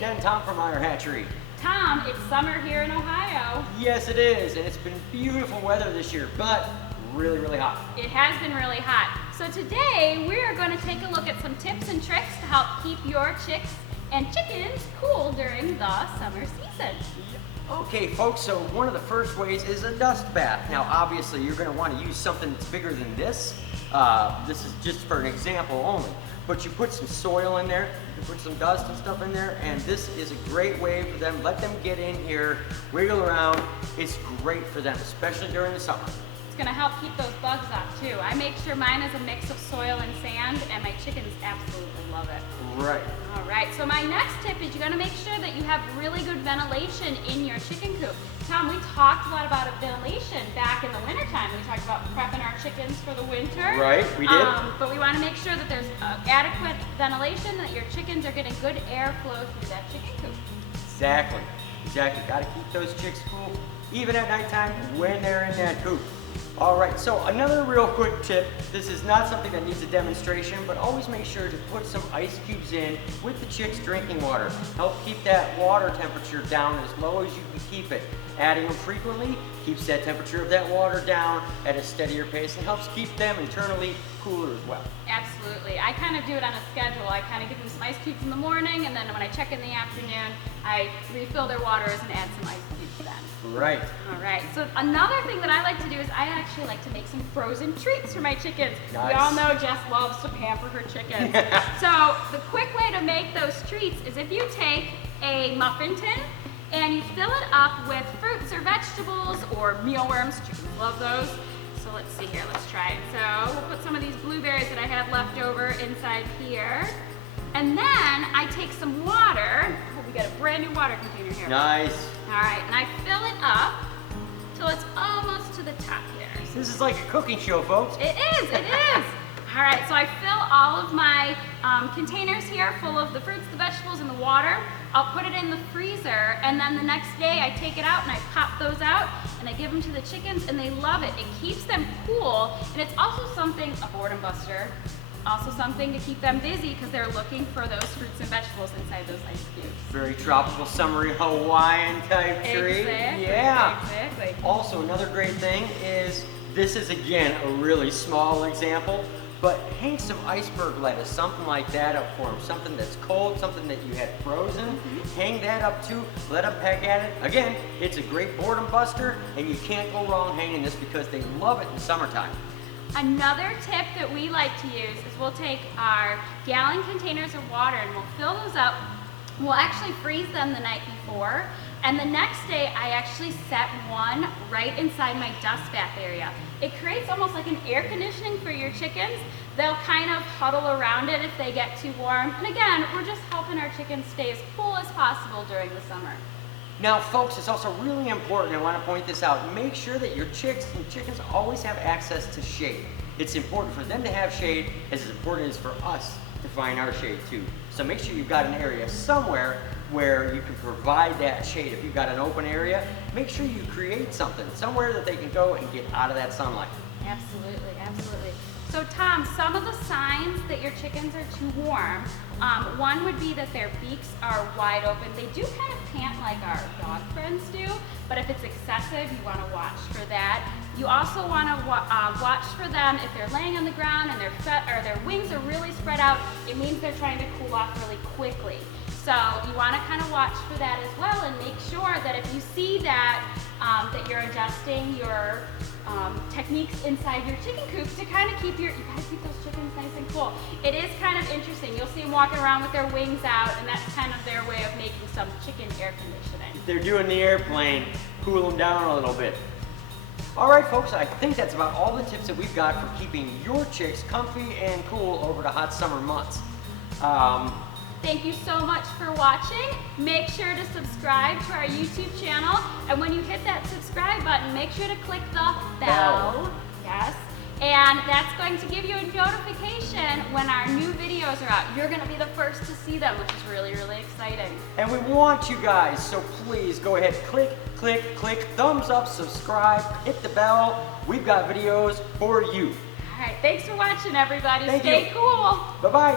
And Tom from Meyerhatchery. Tom, it's summer here in Ohio. Yes, it is, and it's been beautiful weather this year, but really, really hot. It has been really hot. So today we are going to take a look at some tips and tricks to help keep your chicks and chickens cool during the summer season. Okay, folks, so one of the first ways is a dust bath. Now, obviously, you're going to want to use something that's bigger than this. This is just for an example only. But you put some soil in there, you put some dust and stuff in there, and this is a great way for them. Let them get in here, wiggle around. It's great for them, especially during the summer. It's going to help keep those bugs off too. I make sure mine is a mix of soil and sand, and my chickens absolutely love it. Right. All right, so my next tip is you're going to make sure that you have really good ventilation in your chicken coop. Tom, we talked a lot about ventilation back in the wintertime. We talked about prepping our chickens for the winter. Right, we did. But we want to make sure that there's adequate ventilation, that your chickens are getting good airflow through that chicken coop. Exactly. Got to keep those chicks cool, even at nighttime when they're in that coop. All right, so another real quick tip. This is not something that needs a demonstration, but always make sure to put some ice cubes in with the chicks' drinking water. Help keep that water temperature down as low as you can keep it. Adding them frequently keeps that temperature of that water down at a steadier pace and helps keep them internally cooler as well. Absolutely. I kind of do it on a schedule. I kind of give them some ice cubes in the morning, and then when I check in the afternoon, I refill their waters and add some ice cubes then. Right. All right. So another thing that I like to do is I actually like to make some frozen treats for my chickens. Nice. We all know Jess loves to pamper her chickens. So the quick way to make those treats is if you take a muffin tin and you fill it up with fruits or vegetables or mealworms. Chickens love those. So let's see here, let's try it. So we'll put some of these blueberries that I have left over inside here. And then I take some water. Oh, we got a brand new water container here. Nice. All right, and I fill it up till it's almost to the top here. This is like a cooking show, folks. It is, it is. All right, so I fill all of my containers here full of the fruits, the vegetables, and the water. I'll put it in the freezer, and then the next day I take it out and I pop those out and I give them to the chickens, and they love it. It keeps them cool, and it's also something, a boredom buster, also something to keep them busy because they're looking for those fruits and vegetables inside those ice cubes. Very tropical, summery, Hawaiian type treat. Exactly, yeah. exactly. Also, another great thing is, this is again a really small example, but hang some iceberg lettuce, something like that up for them. Something that's cold, something that you had frozen. Hang that up too, let them peck at it. Again, it's a great boredom buster, and you can't go wrong hanging this because they love it in summertime. Another tip that we like to use is we'll take our gallon containers of water and we'll fill those up. We'll actually freeze them the night before, and the next day I actually set one right inside my dust bath area. It creates almost like an air conditioning for your chickens. They'll kind of huddle around it if they get too warm. And again, we're just helping our chickens stay as cool as possible during the summer. Now, folks, it's also really important, I want to point this out, make sure that your chicks and chickens always have access to shade. It's important for them to have shade as important as for us to find our shade too. So make sure you've got an area somewhere where you can provide that shade. If you've got an open area, make sure you create something, somewhere that they can go and get out of that sunlight. Absolutely, absolutely. So Tom, some of the signs that your chickens are too warm, one would be that their beaks are wide open. They do kind of pant like our dog friends do, but if it's excessive, you want to watch for that. You also want to watch for them if they're laying on the ground and their wings are really spread out. It means they're trying to cool off really quickly. So you want to kind of watch for that as well, and make sure that if you see that that you're adjusting your techniques inside your chicken coop to kind of you gotta keep those chickens nice and cool. It is kind of interesting. You'll see them walking around with their wings out, and that's kind of their way of making some chicken air conditioning. They're doing the airplane, cool them down a little bit. All right, folks, I think that's about all the tips that we've got for keeping your chicks comfy and cool over the hot summer months. Thank you so much for watching. Make sure to subscribe to our YouTube channel, and when you hit that subscribe button, make sure to click the bell. Yes. And that's going to give you a notification when our new videos are out. You're going to be the first to see them, which is really, really exciting. And we want you guys, so please go ahead, click, thumbs up, subscribe, hit the bell. We've got videos for you. All right, thanks for watching, everybody. Thank Stay you. cool. Bye-bye.